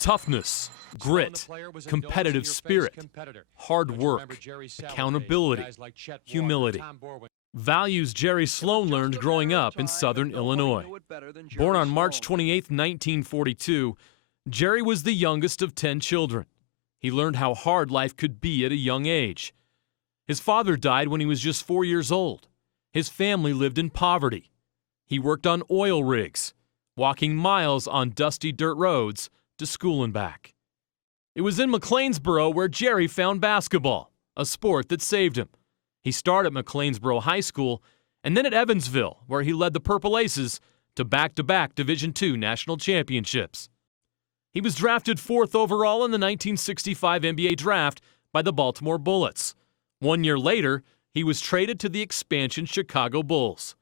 Toughness, grit, competitive spirit, hard work, accountability, humility. Values Jerry Sloan learned growing up in Southern Illinois. Born on March 28, 1942, Jerry was the youngest of 10 children. He learned how hard life could be at a young age. His father died when he was just 4 years old. His family lived in poverty. He worked on oil rigs, walking miles on dusty dirt roads to school and back. It was in McLeansboro where Jerry found basketball, a sport that saved him. He started at McLeansboro High School and then at Evansville, where he led the Purple Aces to back-to-back Division II national championships. He was drafted 4th overall in the 1965 NBA draft by the Baltimore Bullets. 1 year later, he was traded to the expansion Chicago Bulls.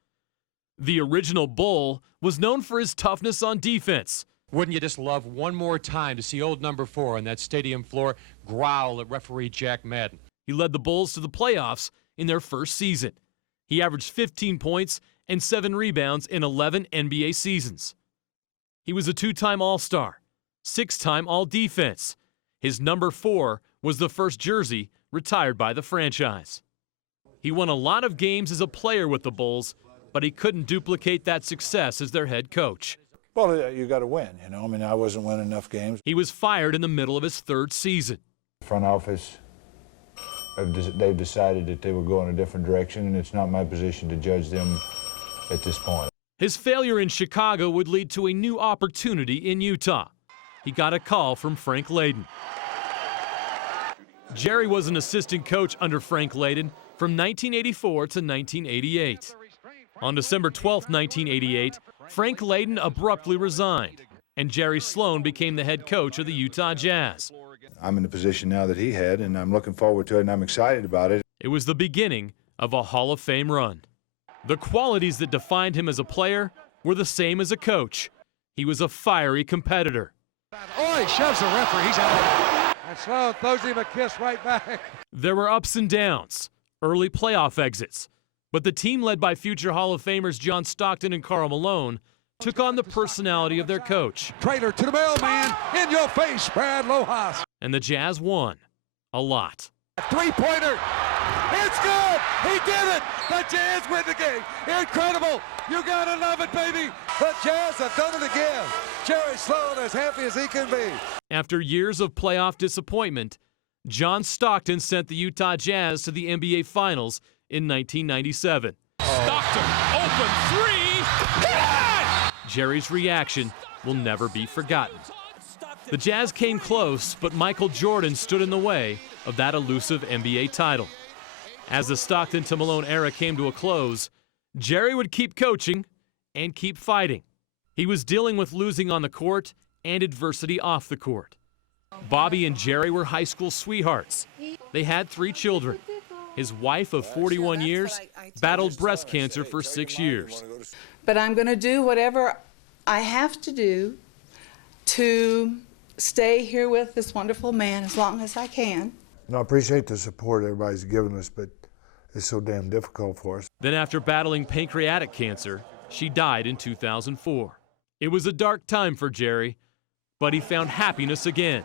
The original Bull was known for his toughness on defense. Wouldn't you just love one more time to see old number 4 on that stadium floor growl at referee Jack Madden? He led the Bulls to the playoffs in their first season. He averaged 15 points and 7 rebounds in 11 NBA seasons. He was a 2-time All-Star, 6-time All-Defense. His number 4 was the first jersey retired by the franchise. He won a lot of games as a player with the Bulls, but he couldn't duplicate that success as their head coach. Well, you got to win, you know. I mean, I wasn't winning enough games. He was fired in the middle of his 3rd season. Front office, they've decided that they will go in a different direction, and it's not my position to judge them at this point. His failure in Chicago would lead to a new opportunity in Utah. He got a call from Frank Layden. Jerry was an assistant coach under Frank Layden from 1984 to 1988. On December 12, 1988, Frank Layden abruptly resigned, and Jerry Sloan became the head coach of the Utah Jazz. I'm in the position now that he had, and I'm looking forward to it, and I'm excited about it. It was the beginning of a Hall of Fame run. The qualities that defined him as a player were the same as a coach. He was a fiery competitor. Oh, he shoves the referee. He's out. And Sloan throws him a kiss right back. There were ups and downs, early playoff exits, but the team led by future Hall of Famers John Stockton and Karl Malone took on the personality of their coach. Traitor to the mailman, in your face, Brad Lojas. And the Jazz won a lot. Three-pointer, it's good, he did it. The Jazz win the game, incredible. You gotta love it, baby. The Jazz have done it again. Jerry Sloan as happy as he can be. After years of playoff disappointment, John Stockton sent the Utah Jazz to the NBA Finals in 1997. Stockton, open three, hit! Jerry's reaction will never be forgotten. The Jazz came close, but Michael Jordan stood in the way of that elusive NBA title. As the Stockton to Malone era came to a close, Jerry would keep coaching and keep fighting. He was dealing with losing on the court and adversity off the court. Bobby and Jerry were high school sweethearts. They had 3 children. His wife of 41 years battled breast cancer for 6 years. But I'm going to do whatever I have to do to stay here with this wonderful man as long as I can. No, I appreciate the support everybody's given us, but it's so damn difficult for us. Then after battling pancreatic cancer, she died in 2004. It was a dark time for Jerry, but he found happiness again.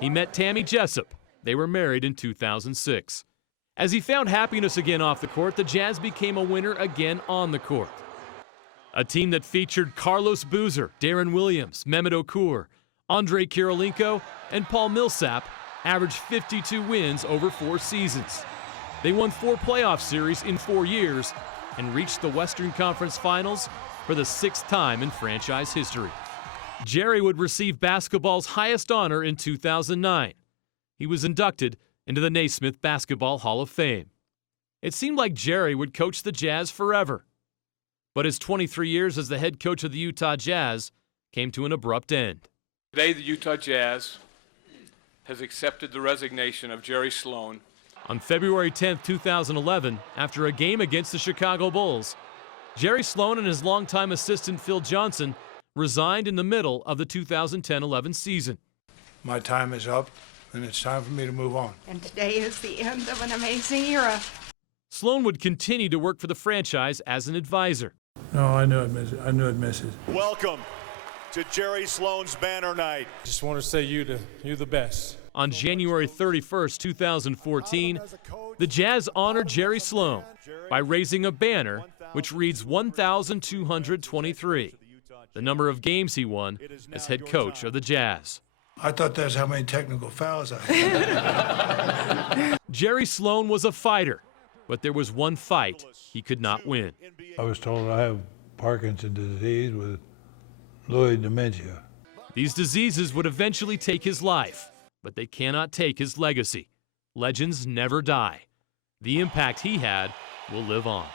He met Tammy Jessup. They were married in 2006. As he found happiness again off the court, the Jazz became a winner again on the court. A team that featured Carlos Boozer, Darren Williams, Mehmet Okur, Andre Kirilenko, and Paul Millsap averaged 52 wins over 4 seasons. They won 4 playoff series in 4 years and reached the Western Conference Finals for the 6th time in franchise history. Jerry would receive basketball's highest honor in 2009. He was inducted into the Naismith Basketball Hall of Fame. It seemed like Jerry would coach the Jazz forever. But his 23 years as the head coach of the Utah Jazz came to an abrupt end. Today, the Utah Jazz has accepted the resignation of Jerry Sloan. On February 10, 2011, after a game against the Chicago Bulls, Jerry Sloan and his longtime assistant Phil Johnson resigned in the middle of the 2010-11 season. My time is up, and it's time for me to move on. And today is the end of an amazing era. Sloan would continue to work for the franchise as an advisor. No, I knew I'd miss it. Welcome to Jerry Sloan's banner night. Just want to say you're the best. On January 31st, 2014, the Jazz honored Jerry Sloan by raising a banner which reads 1,223, the number of games he won as head coach of the Jazz. I thought that's how many technical fouls I had. Jerry Sloan was a fighter, but there was one fight he could not win. I was told I have Parkinson's disease with Lewy dementia. These diseases would eventually take his life, but they cannot take his legacy. Legends never die. The impact he had will live on.